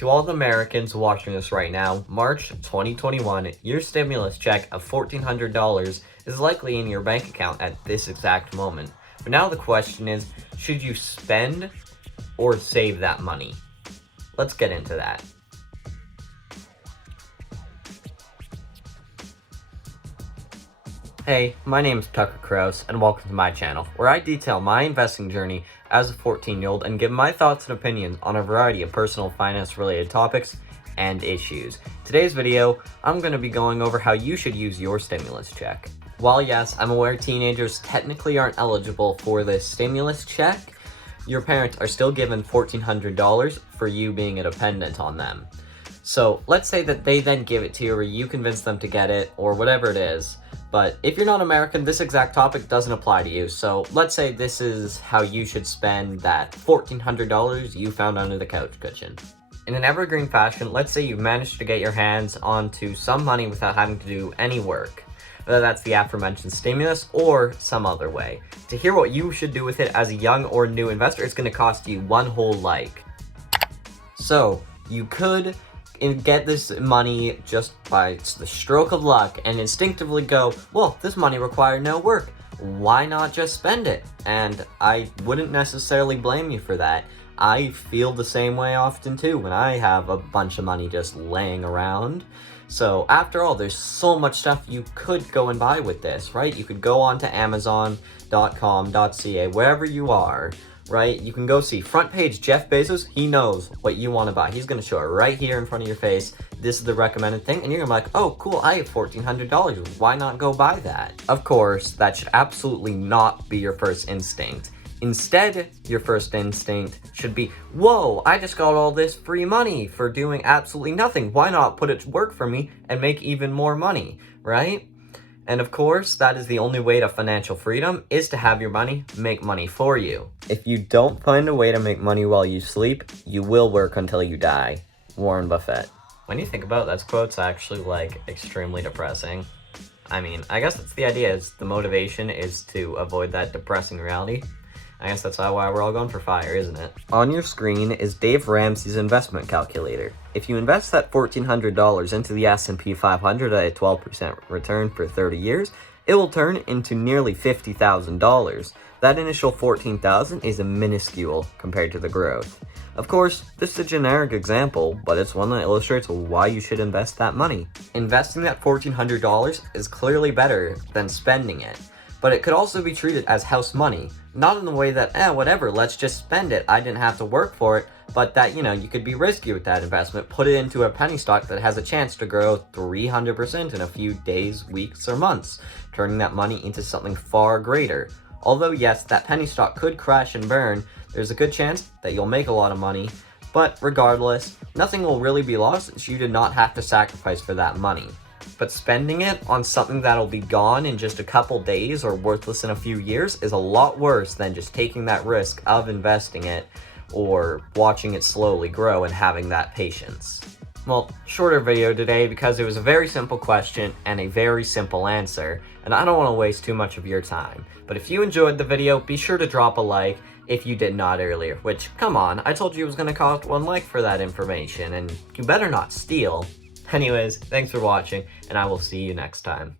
To all the Americans watching this right now, March 2021, your stimulus check of $1,400 is likely in your bank account at this exact moment. But now the question is, should you spend or save that money? Let's get into that. Hey, my name is Tucker Krause, and welcome to my channel, where I detail my investing journey as a 14-year-old and give my thoughts and opinions on a variety of personal finance-related topics and issues. Today's video, I'm going to be going over how you should use your stimulus check. While yes, I'm aware teenagers technically aren't eligible for this stimulus check, your parents are still given $1,400 for you being a dependent on them. So let's say that they then give it to you, or you convince them to get it, or whatever it is. But if you're not American, this exact topic doesn't apply to you. So let's say this is how you should spend that $1,400 you found under the couch cushion. In an evergreen fashion, let's say you've managed to get your hands onto some money without having to do any work, whether that's the aforementioned stimulus or some other way. To hear what you should do with it as a young or new investor, it's going to cost you one whole like. So you could get this money just by the stroke of luck and instinctively go, well, this money required no work. Why not just spend it? And I wouldn't necessarily blame you for that. I feel the same way often too when I have a bunch of money just laying around. So after all, there's so much stuff you could go and buy with this, right? You could go on to Amazon.com.ca, wherever you are, right? You can go see front page Jeff Bezos. He knows what you want to buy. He's going to show it right here in front of your face. This is the recommended thing. And you're going to be like, oh, cool. I have $1,400. Why not go buy that? Of course, that should absolutely not be your first instinct. Instead, your first instinct should be, whoa, I just got all this free money for doing absolutely nothing. Why not put it to work for me and make even more money, right? And of course, that is the only way to financial freedom, is to have your money make money for you. If you don't find a way to make money while you sleep, you will work until you die. Warren Buffett. When you think about it, that quote's actually extremely depressing. I mean, I guess that's the idea, is the motivation is to avoid that depressing reality. I guess that's why we're all going for fire, isn't it? On your screen is Dave Ramsey's investment calculator. If you invest that $1,400 into the S&P 500 at a 12% return for 30 years, it will turn into nearly $50,000. That initial $14,000 is minuscule compared to the growth. Of course, this is a generic example, but it's one that illustrates why you should invest that money. Investing that $1,400 is clearly better than spending it. But it could also be treated as house money. Not in the way that, whatever, let's just spend it, I didn't have to work for it, but that, you could be risky with that investment, put it into a penny stock that has a chance to grow 300% in a few days, weeks, or months, turning that money into something far greater. Although yes, that penny stock could crash and burn, there's a good chance that you'll make a lot of money, but regardless, nothing will really be lost since you did not have to sacrifice for that money. But spending it on something that'll be gone in just a couple days or worthless in a few years is a lot worse than just taking that risk of investing it or watching it slowly grow and having that patience. Well, shorter video today because it was a very simple question and a very simple answer, and I don't want to waste too much of your time. But if you enjoyed the video, be sure to drop a like if you did not earlier, which, come on, I told you it was going to cost one like for that information, and you better not steal. Anyways, thanks for watching, and I will see you next time.